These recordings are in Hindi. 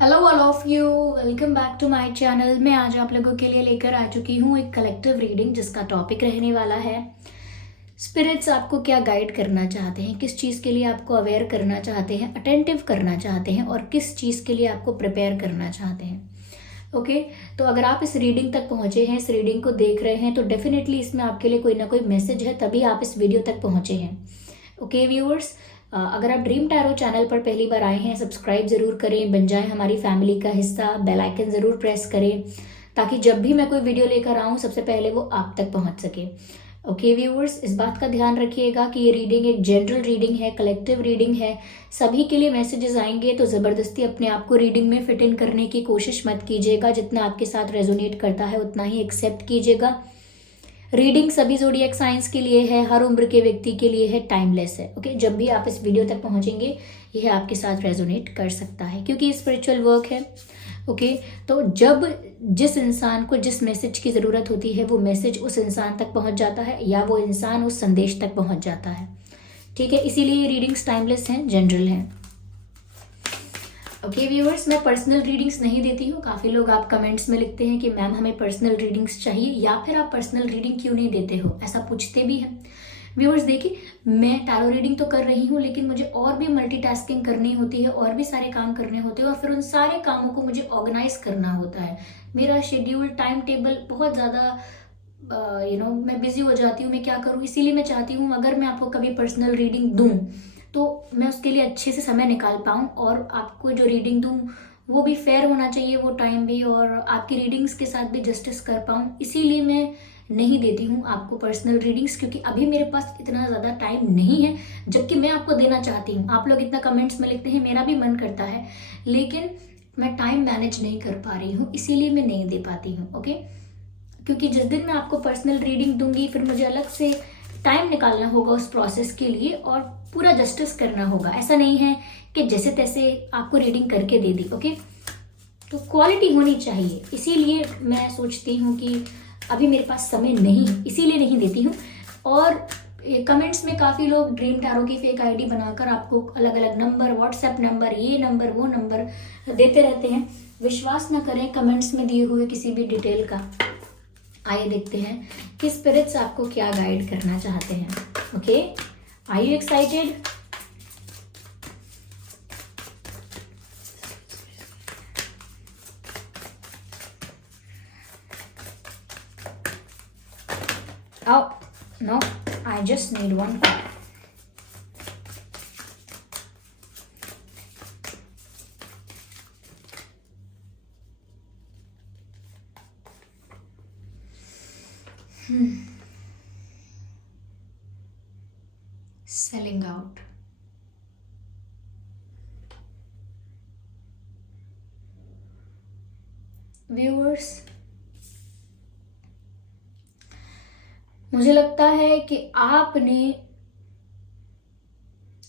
Hello all of you, welcome back to my channel. मैं आज आप लोगों के लिए लेकर आ चुकी हूँ एक कलेक्टिव रीडिंग जिसका टॉपिक रहने वाला है स्पिरिट्स आपको क्या गाइड करना चाहते हैं, किस चीज़ के लिए आपको अवेयर करना चाहते हैं, अटेंटिव करना चाहते हैं और किस चीज़ के लिए आपको प्रिपेयर करना चाहते हैं। ओके तो अगर आप इस रीडिंग तक पहुँचे हैं, इस रीडिंग को देख रहे हैं तो डेफिनेटली इसमें आपके लिए कोई ना कोई मैसेज है, तभी आप इस वीडियो तक पहुँचे हैं। ओके व्यूअर्स, अगर आप ड्रीम टैरो चैनल पर पहली बार आए हैं, सब्सक्राइब ज़रूर करें, बन जाएं हमारी फैमिली का हिस्सा, बेल आइकन ज़रूर प्रेस करें ताकि जब भी मैं कोई वीडियो लेकर आऊँ सबसे पहले वो आप तक पहुँच सके। ओके व्यूअर्स, इस बात का ध्यान रखिएगा कि ये रीडिंग एक जनरल रीडिंग है, कलेक्टिव रीडिंग है। सभी के लिए मैसेजेस आएंगे तो ज़बरदस्ती अपने आप को रीडिंग में फिट इन करने की कोशिश मत कीजिएगा। जितना आपके साथ रेजोनेट करता है उतना ही एक्सेप्ट कीजिएगा। रीडिंग सभी ज़ोडिएक साइंस के लिए है, हर उम्र के व्यक्ति के लिए है, टाइमलेस है। ओके, जब भी आप इस वीडियो तक पहुंचेंगे यह आपके साथ रेजोनेट कर सकता है क्योंकि स्पिरिचुअल वर्क है। ओके, तो जब जिस इंसान को जिस मैसेज की ज़रूरत होती है वो मैसेज उस इंसान तक पहुंच जाता है या वो इंसान उस संदेश तक पहुंच जाता है। ठीक है, इसीलिए रीडिंग्स टाइमलेस हैं, जनरल हैं। ओके व्यूअर्स, मैं पर्सनल रीडिंग्स नहीं देती हूँ। काफ़ी लोग आप कमेंट्स में लिखते हैं कि मैम हमें पर्सनल रीडिंग्स चाहिए या फिर आप पर्सनल रीडिंग क्यों नहीं देते हो, ऐसा पूछते भी हैं। व्यूअर्स देखिए, मैं टैरो रीडिंग तो कर रही हूँ लेकिन मुझे और भी मल्टीटास्किंग करनी होती है और भी सारे काम करने होते हैं और फिर उन सारे कामों को मुझे ऑर्गेनाइज करना होता है। मेरा शेड्यूल, टाइम टेबल बहुत ज़्यादा मैं बिजी हो जाती हूँ। मैं क्या करूँ, इसीलिए मैं चाहती हूँ अगर मैं आपको कभी पर्सनल रीडिंग दूँ तो मैं उसके लिए अच्छे से समय निकाल पाऊँ और आपको जो रीडिंग दूँ वो भी फेयर होना चाहिए, वो टाइम भी, और आपकी रीडिंग्स के साथ भी जस्टिस कर पाऊँ। इसीलिए मैं नहीं देती हूँ आपको पर्सनल रीडिंग्स क्योंकि अभी मेरे पास इतना ज़्यादा टाइम नहीं है, जबकि मैं आपको देना चाहती हूँ। आप लोग इतना कमेंट्स में लिखते हैं, मेरा भी मन करता है लेकिन मैं टाइम मैनेज नहीं कर पा रही हूँ, इसीलिए मैं नहीं दे पाती हूँ। ओके, क्योंकि जिस दिन मैं आपको पर्सनल रीडिंग दूंगी फिर मुझे अलग से टाइम निकालना होगा उस प्रोसेस के लिए और पूरा जस्टिस करना होगा। ऐसा नहीं है कि जैसे तैसे आपको रीडिंग करके दे दी। ओके, तो क्वालिटी होनी चाहिए, इसीलिए मैं सोचती हूँ कि अभी मेरे पास समय नहीं, इसीलिए नहीं देती हूँ। और कमेंट्स में काफ़ी लोग ड्रीम टैरो की फेक आईडी बनाकर आपको अलग अलग नंबर, व्हाट्सएप नंबर, ये नंबर वो नंबर देते रहते हैं। विश्वास न करें कमेंट्स में दिए हुए किसी भी डिटेल का। आइए देखते हैं कि स्पिरिट्स आपको क्या गाइड करना चाहते हैं। Okay, are you excited? Oh, no, I just need one card. Selling out. Viewers, मुझे लगता है कि आपने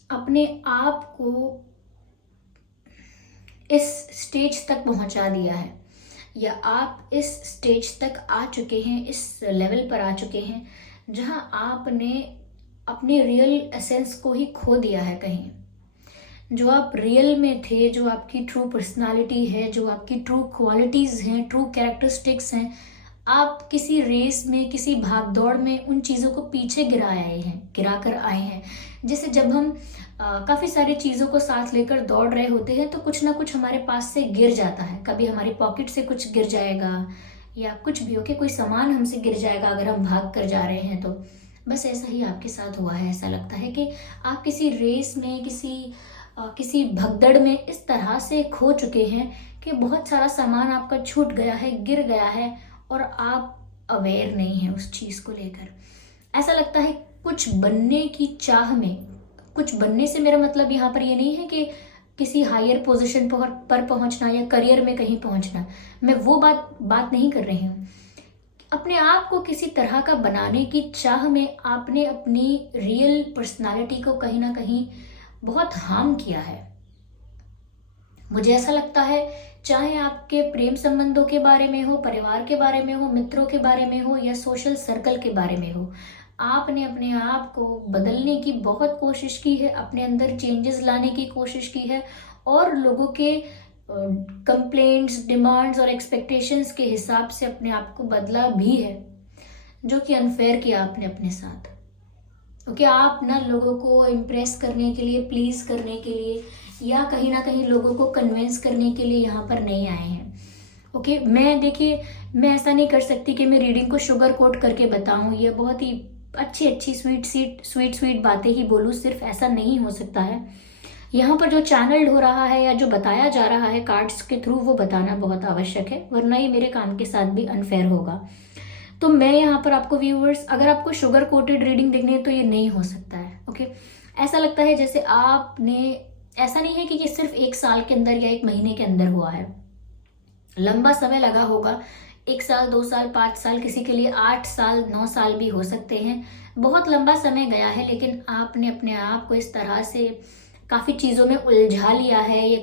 अपने आप को इस स्टेज तक पहुंचा दिया है या आप इस स्टेज तक आ चुके हैं, इस लेवल पर आ चुके हैं जहां आपने अपने रियल एसेंस को ही खो दिया है। कहीं जो आप रियल में थे, जो आपकी ट्रू पर्सनालिटी है, जो आपकी ट्रू क्वालिटीज़ हैं, ट्रू कैरेक्टरिस्टिक्स हैं, आप किसी रेस में, किसी भागदौड़ में उन चीज़ों को पीछे गिरा कर आए हैं। जैसे जब हम काफ़ी सारी चीज़ों को साथ लेकर दौड़ रहे होते हैं तो कुछ ना कुछ हमारे पास से गिर जाता है। कभी हमारी पॉकेट से कुछ गिर जाएगा या कुछ भी, ओके, कोई सामान हमसे गिर जाएगा अगर हम भाग कर जा रहे हैं तो। बस ऐसा ही आपके साथ हुआ है। ऐसा लगता है कि आप किसी रेस में, किसी भगदड़ में इस तरह से खो चुके हैं कि बहुत सारा सामान आपका छूट गया है, गिर गया है और आप अवेयर नहीं हैं उस चीज़ को लेकर। ऐसा लगता है कुछ बनने की चाह में, कुछ बनने से मेरा मतलब यहाँ पर ये नहीं है कि किसी हायर पोजीशन पर पहुँचना या करियर में कहीं पहुँचना, मैं वो बात नहीं कर रही हूँ। अपने आप को किसी तरह का बनाने की चाह में आपने अपनी रियल पर्सनालिटी को कहीं ना कहीं बहुत हार्म किया है। मुझे ऐसा लगता है चाहे आपके प्रेम संबंधों के बारे में हो, परिवार के बारे में हो, मित्रों के बारे में हो या सोशल सर्कल के बारे में हो, आपने अपने आप को बदलने की बहुत कोशिश की है, अपने अंदर चेंजेस लाने की कोशिश की है और लोगों के कंप्लेंट्स, डिमांड्स और एक्सपेक्टेशंस के हिसाब से अपने आप को बदला भी है, जो कि अनफेयर किया आपने अपने साथ। ओके, आप ना लोगों को इम्प्रेस करने के लिए, प्लीज करने के लिए, या कहीं ना कहीं लोगों को कन्विंस करने के लिए यहाँ पर नहीं आए हैं। ओके, मैं देखिए, मैं ऐसा नहीं कर सकती कि मैं रीडिंग को शुगर कोट करके बताऊं, ये बहुत ही अच्छी अच्छी स्वीट बातें ही बोलूं, सिर्फ ऐसा नहीं हो सकता है। यहाँ पर जो चैनल्ड हो रहा है या जो बताया जा रहा है कार्ड्स के थ्रू, वो बताना बहुत आवश्यक है, वरना ये मेरे काम के साथ भी अनफेयर होगा। तो मैं यहाँ पर आपको व्यूअर्स, अगर आपको शुगर कोटेड रीडिंग देखनी है तो ये नहीं हो सकता है। ओके, ऐसा लगता है जैसे आपने, ऐसा नहीं है कि ये सिर्फ 1 साल के अंदर या 1 महीने के अंदर हुआ है, लंबा समय लगा होगा। 1 साल, 2 साल, 5 साल, किसी के लिए 8 साल, 9 साल भी हो सकते हैं। बहुत लंबा समय गया है, लेकिन आपने अपने आप को इस तरह से काफ़ी चीज़ों में उलझा लिया है, ये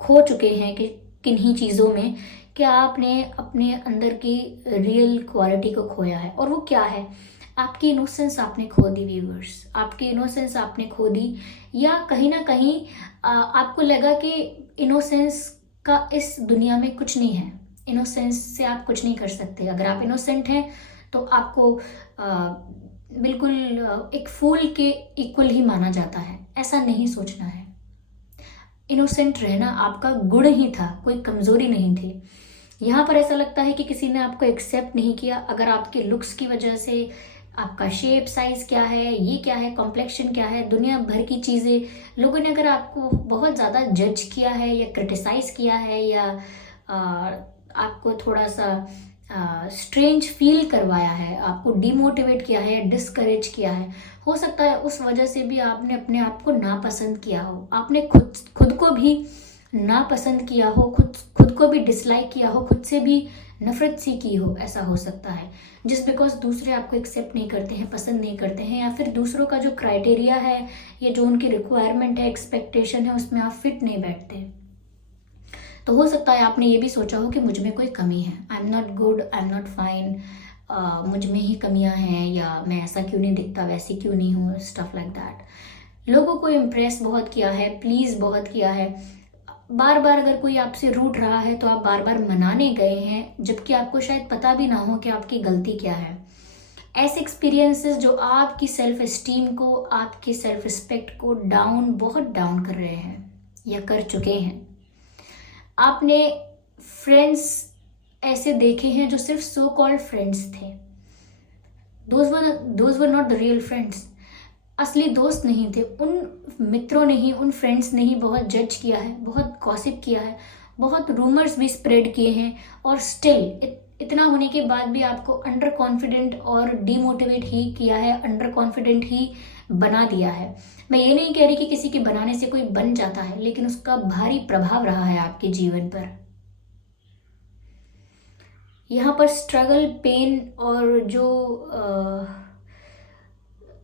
खो चुके हैं कि किन्हीं चीज़ों में, कि आपने अपने अंदर की रियल क्वालिटी को खोया है। और वो क्या है? आपकी इनोसेंस आपने खो दी व्यूअर्स, आपकी इनोसेंस आपने खो दी, या कहीं ना कहीं आपको लगा कि इनोसेंस का इस दुनिया में कुछ नहीं है, इनोसेंस से आप कुछ नहीं कर सकते। अगर आप इनोसेंट हैं तो आपको बिल्कुल एक फूल के इक्वल ही माना जाता है। ऐसा नहीं सोचना है। इनोसेंट रहना आपका गुण ही था, कोई कमजोरी नहीं थी। यहाँ पर ऐसा लगता है कि किसी ने आपको एक्सेप्ट नहीं किया। अगर आपके लुक्स की वजह से, आपका शेप साइज क्या है, ये क्या है, कॉम्प्लेक्शन क्या है, दुनिया भर की चीज़ें, लोगों ने अगर आपको बहुत ज़्यादा जज किया है या क्रिटिसाइज किया है, या आपको थोड़ा सा स्ट्रेंज फील करवाया है, आपको डिमोटिवेट किया है, डिस्करेज किया है, हो सकता है उस वजह से भी आपने अपने आप को नापसंद किया हो, आपने खुद को भी नापसंद किया हो, खुद को भी डिसलाइक किया हो, खुद से भी नफरत सी की हो। ऐसा हो सकता है जिस बिकॉज दूसरे आपको एक्सेप्ट नहीं करते हैं, पसंद नहीं करते हैं, या फिर दूसरों का जो क्राइटेरिया है या जो उनकी रिक्वायरमेंट है, एक्सपेक्टेशन है, उसमें आप फिट नहीं बैठते। तो हो सकता है आपने ये भी सोचा हो कि मुझ में कोई कमी है, I am not good, I am not fine, मुझ में ही कमियां हैं, या मैं ऐसा क्यों नहीं दिखता, वैसी क्यों नहीं हूँ, स्टफ लाइक दैट। लोगों को इम्प्रेस बहुत किया है, प्लीज बहुत किया है। बार बार अगर कोई आपसे रूठ रहा है तो आप बार बार मनाने गए हैं, जबकि आपको शायद पता भी ना हो कि आपकी गलती क्या है। ऐसे एक्सपीरियंसेस जो आपकी सेल्फ एस्टीम को, आपकी सेल्फ रिस्पेक्ट को बहुत डाउन कर रहे हैं या कर चुके हैं। आपने फ्रेंड्स ऐसे देखे हैं जो सिर्फ सो कॉल्ड फ्रेंड्स थे, those were not the real friends. असली दोस्त नहीं थे। उन मित्रों ने ही, उन फ्रेंड्स ने ही बहुत जज किया है, बहुत गॉसिप किया है, बहुत रूमर्स भी स्प्रेड किए हैं, और स्टिल इतना होने के बाद भी आपको अंडर कॉन्फिडेंट और डीमोटिवेट ही किया है, अंडर कॉन्फिडेंट ही बना दिया है। मैं ये नहीं कह रही कि किसी के बनाने से कोई बन जाता है, लेकिन उसका भारी प्रभाव रहा है आपके जीवन पर। यहाँ पर स्ट्रगल, पेन और जो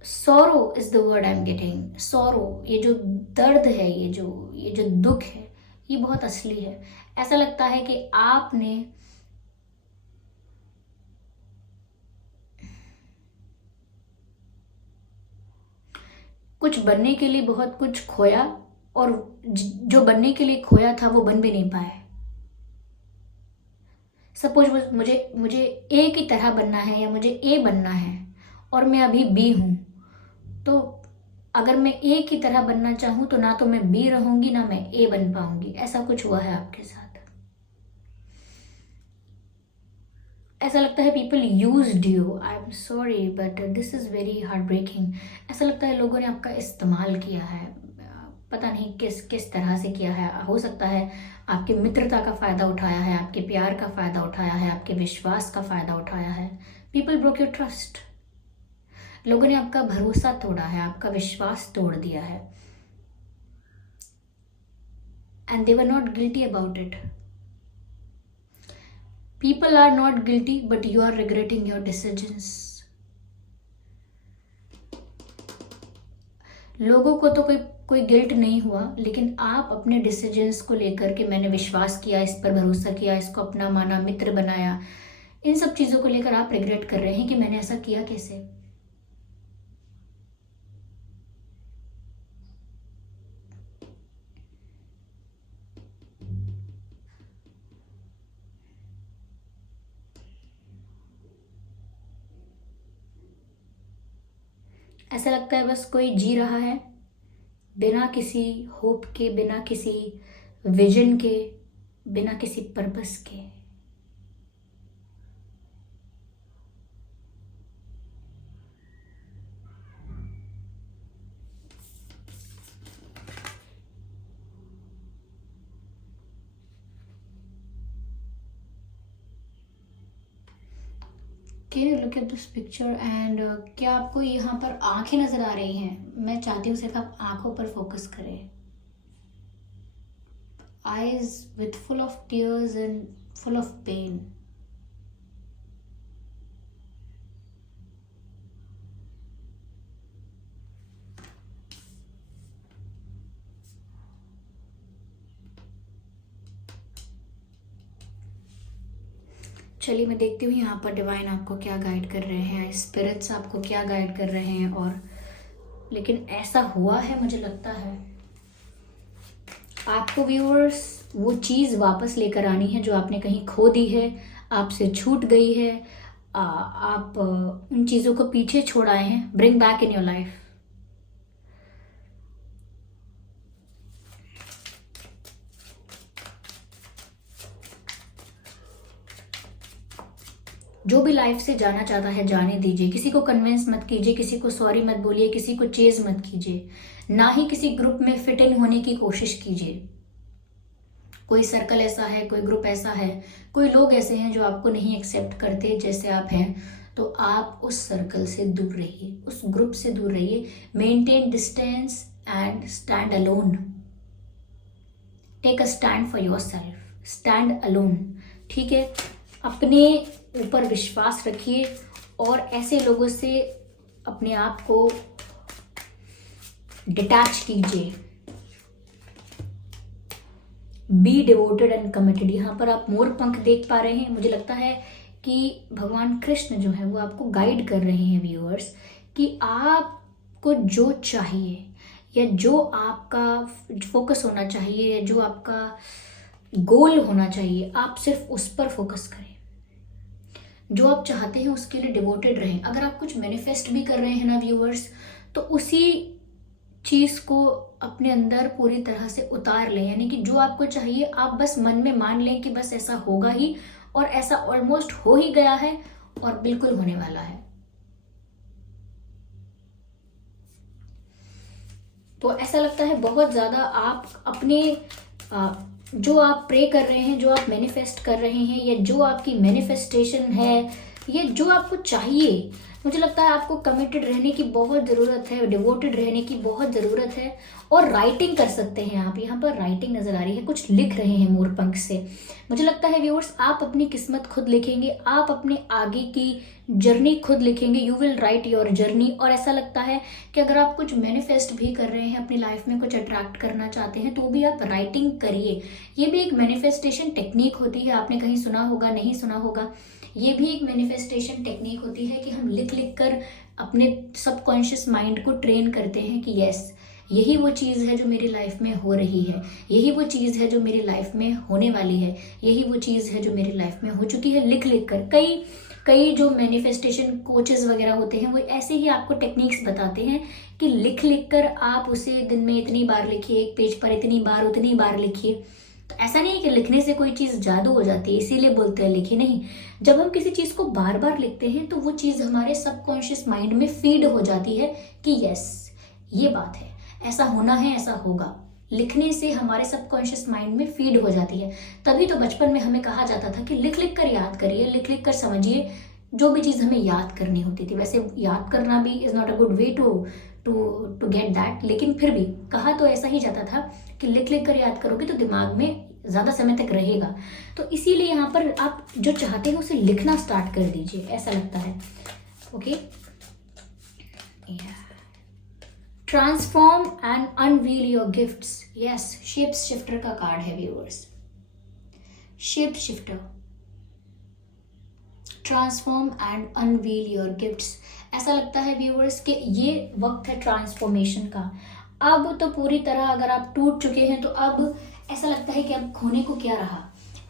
sorrow is the word I am getting, sorrow, ये जो दर्द है, ये जो दुख है, ये बहुत असली है। ऐसा लगता है कि आपने कुछ बनने के लिए बहुत कुछ खोया, और जो बनने के लिए खोया था वो बन भी नहीं पाए। सपोज मुझे मुझे ए की तरह बनना है, या मुझे ए बनना है, और मैं अभी बी हूं, तो अगर मैं ए की तरह बनना चाहूं तो ना तो मैं बी रहूंगी, ना मैं ए बन पाऊंगी। ऐसा कुछ हुआ है आपके साथ। ऐसा लगता है people used you, I am sorry but this is very heart breaking. ऐसा लगता है लोगों ने आपका इस्तेमाल किया है, पता नहीं किस किस तरह से किया है। हो सकता है आपकी मित्रता का फायदा उठाया है, आपके प्यार का फायदा उठाया है, आपके विश्वास का फायदा उठाया है। People broke your trust. लोगों ने आपका भरोसा तोड़ा है, आपका विश्वास तोड़ दिया है, and they were not guilty about it. People are not guilty, but you are regretting your decisions. लोगों को तो कोई गिल्ट नहीं हुआ, लेकिन आप अपने डिसीजंस को लेकर के, मैंने विश्वास किया, इस पर भरोसा किया, इसको अपना माना, मित्र बनाया, इन सब चीजों को लेकर आप रिग्रेट कर रहे हैं कि मैंने ऐसा किया कैसे। ऐसा लगता है बस कोई जी रहा है बिना किसी होप के, बिना किसी विजन के, बिना किसी पर्पस के। Can you look at this picture and क्या आपको यहाँ पर आंखें नजर आ रही हैं? मैं चाहती हूँ सिर्फ आप आंखों पर फोकस करें। Eyes with full of tears and full of pain. चलिए मैं देखती हूँ यहाँ पर डिवाइन आपको क्या गाइड कर रहे हैं, स्पिरिट्स आपको क्या गाइड कर रहे हैं। और लेकिन ऐसा हुआ है, मुझे लगता है आपको व्यूअर्स वो चीज़ वापस लेकर आनी है जो आपने कहीं खो दी है, आपसे छूट गई है। आप उन चीज़ों को पीछे छोड़ आए हैं। Bring back in your life. जो भी लाइफ से जाना चाहता है जाने दीजिए। किसी को कन्विंस मत कीजिए, किसी को सॉरी मत बोलिए, किसी को चेज मत कीजिए, ना ही किसी ग्रुप में फिट इन होने की कोशिश कीजिए। कोई सर्कल ऐसा है, कोई ग्रुप ऐसा है, कोई लोग ऐसे हैं जो आपको नहीं एक्सेप्ट करते जैसे आप हैं, तो आप उस सर्कल से दूर रहिए, उस ग्रुप से दूर रहिए। Maintain distance and stand alone. Take a stand for your self, stand alone. ठीक है, अपने ऊपर विश्वास रखिए और ऐसे लोगों से अपने आप को डिटैच कीजिए। Be devoted and committed. यहाँ पर आप मोर पंख देख पा रहे हैं। मुझे लगता है कि भगवान कृष्ण जो है वो आपको गाइड कर रहे हैं व्यूअर्स, कि आपको जो चाहिए या जो आपका फोकस होना चाहिए या जो आपका गोल होना चाहिए, आप सिर्फ उस पर फोकस करें। जो आप चाहते हैं उसके लिए डिवोटेड रहें। अगर आप कुछ मैनिफेस्ट भी कर रहे हैं ना व्यूअर्स, तो उसी चीज को अपने अंदर पूरी तरह से उतार लें। यानी कि जो आपको चाहिए आप बस मन में मान लें कि बस ऐसा होगा ही, और ऐसा ऑलमोस्ट हो ही गया है और बिल्कुल होने वाला है। तो ऐसा लगता है बहुत ज्यादा आप अपने जो आप प्रे कर रहे हैं, जो आप मैनिफेस्ट कर रहे हैं, या जो आपकी मैनिफेस्टेशन है, ये जो आपको चाहिए, मुझे लगता है आपको कमिटेड रहने की बहुत ज़रूरत है, डिवोटेड रहने की बहुत ज़रूरत है। और राइटिंग कर सकते हैं आप। यहाँ पर राइटिंग नज़र आ रही है, कुछ लिख रहे हैं मोरपंख से। मुझे लगता है व्यूअर्स आप अपनी किस्मत खुद लिखेंगे, आप अपने आगे की जर्नी खुद लिखेंगे। You will write your journey. और ऐसा लगता है कि अगर आप कुछ मैनिफेस्ट भी कर रहे हैं, अपनी लाइफ में कुछ अट्रैक्ट करना चाहते हैं, तो भी आप राइटिंग करिए। ये भी एक मैनिफेस्टेशन टेक्निक होती है। आपने कहीं सुना होगा, नहीं सुना होगा, ये भी एक मैनिफेस्टेशन टेक्निक होती है कि हम लिख लिख कर अपने सबकॉन्शियस माइंड को ट्रेन करते हैं कि यस, यही वो चीज़ है जो मेरी लाइफ में हो रही है, यही वो चीज़ है जो मेरी लाइफ में होने वाली है, यही वो चीज़ है जो मेरी लाइफ में हो चुकी है। लिख लिख कर कई जो मैनिफेस्टेशन कोचेस वगैरह होते हैं वो ऐसे ही आपको टेक्निक्स बताते हैं कि लिख लिख कर आप उसे दिन में इतनी बार लिखिए, एक पेज पर इतनी बार उतनी बार लिखिए। तो ऐसा नहीं है कि लिखने से कोई चीज़ जादू हो जाती है इसीलिए बोलते हैं लिखिए, नहीं। जब हम किसी चीज़ को बार बार लिखते हैं तो वो चीज़ हमारे सबकॉन्शियस माइंड में फीड हो जाती है कि यस, ये बात है, ऐसा होना है, ऐसा होगा। लिखने से हमारे सबकॉन्शियस माइंड में फीड हो जाती है। तभी तो बचपन में हमें कहा जाता था कि लिख लिख कर याद करिए, लिख लिख कर समझिए। जो भी चीज़ हमें याद करनी होती थी, वैसे याद करना भी is not a good way to get that, लेकिन फिर भी कहा तो ऐसा ही जाता था कि लिख लिख कर याद करोगे तो दिमाग में ज़्यादा समय तक रहेगा। तो इसीलिए यहाँ पर आप जो चाहते हैं उसे लिखना स्टार्ट कर दीजिए, ऐसा लगता है। Okay, transform and unveil your gifts. Yes, shape shifter का कार्ड है viewers. Shape shifter, transform and unveil your gifts. ऐसा लगता है व्यूअर्स कि ये वक्त है ट्रांसफॉर्मेशन का। अब तो पूरी तरह अगर आप टूट चुके हैं तो अब ऐसा लगता है कि अब खोने को क्या रहा।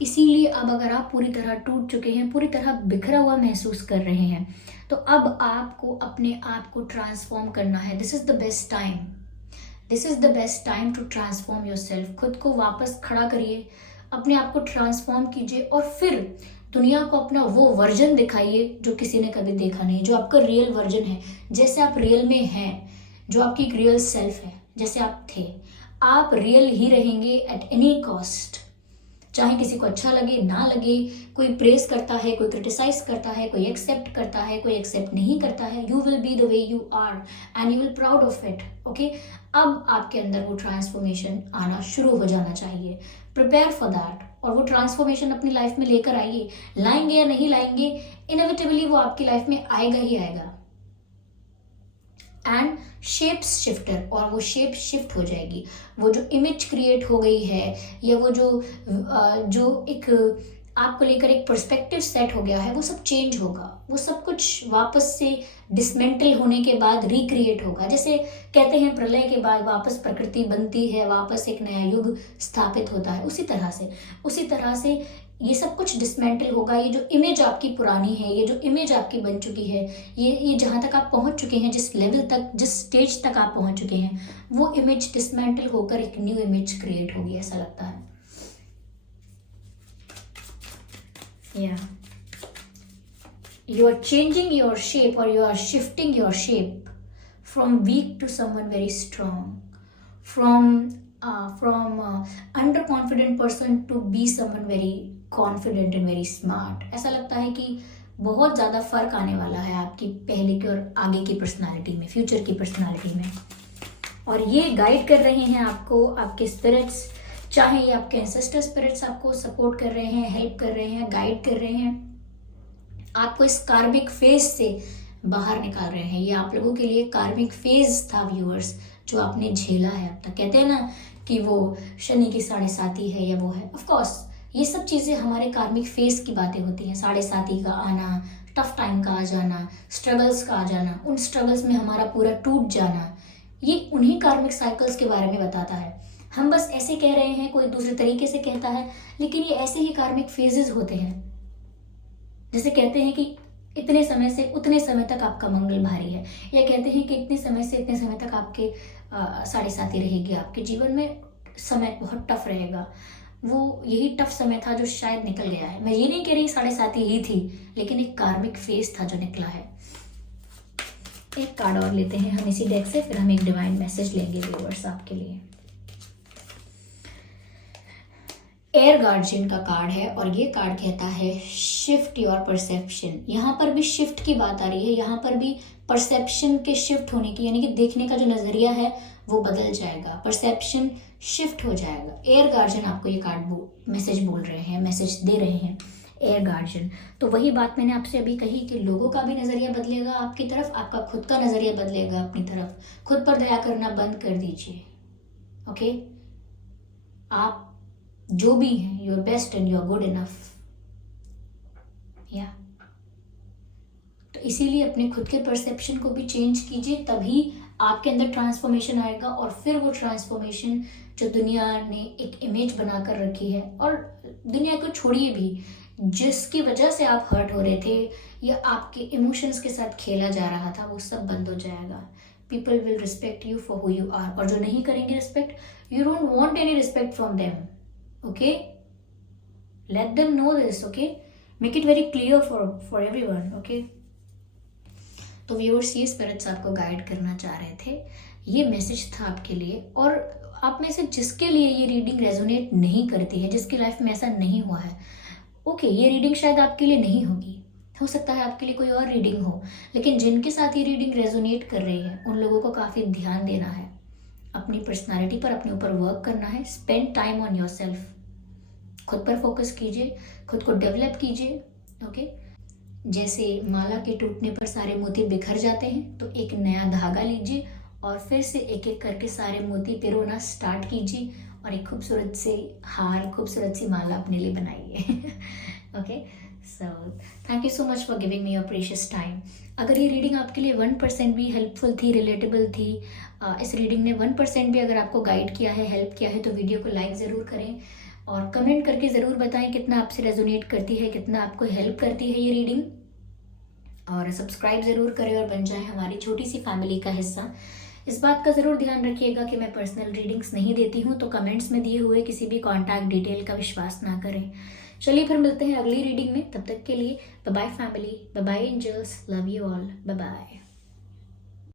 इसीलिए अब अगर आप पूरी तरह टूट चुके हैं, पूरी तरह बिखरा हुआ महसूस कर रहे हैं, तो अब आपको अपने आप को ट्रांसफॉर्म करना है। This is the best time, this is the best time to transform your self. खुद को वापस खड़ा करिए, अपने आप को ट्रांसफॉर्म कीजिए और फिर दुनिया को अपना वो वर्जन दिखाइए जो किसी ने कभी देखा नहीं, जो आपका रियल वर्जन है, जैसे आप रियल में हैं, जो आपकी एक रियल सेल्फ है, जैसे आप थे। आप रियल ही रहेंगे एट एनी कॉस्ट, चाहे किसी को अच्छा लगे ना लगे। कोई प्रेज करता है, कोई क्रिटिसाइज करता है, कोई एक्सेप्ट करता है, कोई एक्सेप्ट नहीं करता है। You will be the way you are and you will proud of it. Okay, अब आपके अंदर वो ट्रांसफॉर्मेशन आना शुरू हो जाना चाहिए। प्रिपेयर फॉर दैट, और वो ट्रांसफॉर्मेशन अपनी लाइफ में लेकर आइए। लाएंगे या नहीं लाएंगे, इनएविटेबली वो आपकी लाइफ में आएगा ही आएगा। एंड शेप्स शिफ्टर, और वो शेप शिफ्ट हो जाएगी। वो जो इमेज क्रिएट हो गई है, या वो जो एक आपको लेकर एक पर्सपेक्टिव सेट हो गया है, वो सब चेंज होगा। वो सब कुछ वापस से डिसमेंटल होने के बाद रिक्रिएट होगा। जैसे कहते हैं प्रलय के बाद वापस प्रकृति बनती है, वापस एक नया युग स्थापित होता है, उसी तरह से ये सब कुछ डिसमेंटल होगा। ये जो इमेज आपकी पुरानी है, ये जो इमेज आपकी बन चुकी है, ये जहाँ तक आप पहुँच चुके हैं, जिस लेवल तक, जिस स्टेज तक आप पहुँच चुके हैं, वो इमेज डिसमेंटल होकर एक न्यू इमेज क्रिएट होगी, ऐसा लगता है। You are changing your shape, or you are shifting your shape from weak to someone very strong, from underconfident person to be someone very confident and very smart। ऐसा लगता है कि बहुत ज़्यादा फर्क आने वाला है आपकी पहले की और आगे की पर्सनालिटी में, फ्यूचर की पर्सनालिटी में। और ये गाइड कर रहे हैं आपको आपके स्पिरिट्स, चाहे ये आपके एंसेस्टर स्पिरिट्स आपको सपोर्ट कर रहे हैं, हेल्प कर रहे हैं, गाइड कर रहे हैं, आपको इस कार्मिक फेज से बाहर निकाल रहे हैं। ये आप लोगों के लिए कार्मिक फेज था व्यूअर्स, जो आपने झेला है अब तक। कहते हैं ना कि वो शनि की 7.5 है या वो है, ऑफ कोर्स ये सब चीज़ें हमारे कार्मिक फेज की बातें होती हैं। 7.5 का आना, टफ टाइम का आ जाना, स्ट्रगल्स का आ जाना, उन स्ट्रगल्स में हमारा पूरा टूट जाना, ये उन्हीं कार्मिक साइकिल्स के बारे में बताता है। हम बस ऐसे कह रहे हैं, कोई दूसरे तरीके से कहता है, लेकिन ये ऐसे ही कार्मिक फेजेस होते हैं। जैसे कहते हैं कि इतने समय से उतने समय तक आपका मंगल भारी है, या कहते हैं कि इतने समय से इतने समय तक आपके 7.5 रहेगी, आपके जीवन में समय बहुत टफ रहेगा। वो यही टफ समय था जो शायद निकल गया है। मैं ये नहीं कह रही 7.5 ही थी, लेकिन एक कार्मिक फेज था जो निकला है। एक कार्ड और लेते हैं हम इसी डेक से, फिर हम एक डिवाइन मैसेज लेंगे व्यूअर्स आपके लिए। एयर गार्जियन का कार्ड है, और ये कार्ड कहता है शिफ्ट योर परसेप्शन। यहाँ पर भी शिफ्ट की बात आ रही है, यहाँ पर भी परसेप्शन के शिफ्ट होने की, यानी कि देखने का जो नजरिया है वो बदल जाएगा, परसेप्शन शिफ्ट हो जाएगा। एयर गार्जियन आपको ये कार्ड मैसेज बोल रहे हैं, मैसेज दे रहे हैं एयर गार्जियन। तो वही बात मैंने आपसे अभी कही कि लोगों का भी नजरिया बदलेगा आपकी तरफ, आपका खुद का नजरिया बदलेगा अपनी तरफ। खुद पर दया करना बंद कर दीजिए। ओके, आप जो भी हैं, you are best and you are good enough. या तो इसीलिए अपने खुद के परसेप्शन को भी चेंज कीजिए, तभी आपके अंदर ट्रांसफॉर्मेशन आएगा। और फिर वो ट्रांसफॉर्मेशन जो दुनिया ने एक इमेज बनाकर रखी है, और दुनिया को छोड़िए भी, जिसकी वजह से आप हर्ट हो रहे थे या आपके इमोशंस के साथ खेला जा रहा था, वो सब बंद हो जाएगा। People will respect you for who you are, और जो नहीं करेंगे respect, you don't want any respect from them. Okay, let them know this. Okay, make it very clear for everyone. Okay, तो व्यूअर्स ये स्पिरिट्स आपको गाइड करना चाह रहे थे, ये मैसेज था आपके लिए। और आप में से जिसके लिए ये रीडिंग रेजोनेट नहीं करती है, जिसकी लाइफ में ऐसा नहीं हुआ है, ओके, ये रीडिंग शायद आपके लिए नहीं होगी, हो सकता है आपके लिए कोई और रीडिंग हो। लेकिन जिनके साथ ये रीडिंग रेजोनेट कर रही है, उन लोगों को काफ़ी ध्यान देना है, अपनी पर्सनालिटी पर, अपने ऊपर वर्क करना है। Spend time on your self, खुद पर फोकस कीजिए, खुद को डेवलप कीजिए। ओके, जैसे माला के टूटने पर सारे मोती बिखर जाते हैं, तो एक नया धागा लीजिए और फिर से एक एक करके सारे मोती पिरोना स्टार्ट कीजिए, और एक खूबसूरत से हार, खूबसूरत सी माला अपने लिए बनाइए। Okay, so thank you so much for giving me your precious time. अगर ये रीडिंग आपके लिए 1% भी हेल्पफुल थी, रिलेटेबल थी, इस रीडिंग ने 1% भी अगर आपको गाइड किया है, हेल्प किया है, तो वीडियो को लाइक ज़रूर करें और कमेंट करके ज़रूर बताएं कितना आपसे रेजोनेट करती है, कितना आपको हेल्प करती है ये रीडिंग। और सब्सक्राइब ज़रूर करें और बन जाएं हमारी छोटी सी फैमिली का हिस्सा। इस बात का ज़रूर ध्यान रखिएगा कि मैं पर्सनल रीडिंग्स नहीं देती हूँ, तो कमेंट्स में दिए हुए किसी भी कॉन्टैक्ट डिटेल का विश्वास ना करें। चलिए फिर मिलते हैं अगली रीडिंग में, तब तक के लिए bye bye family, bye bye angels, love you all, bye bye.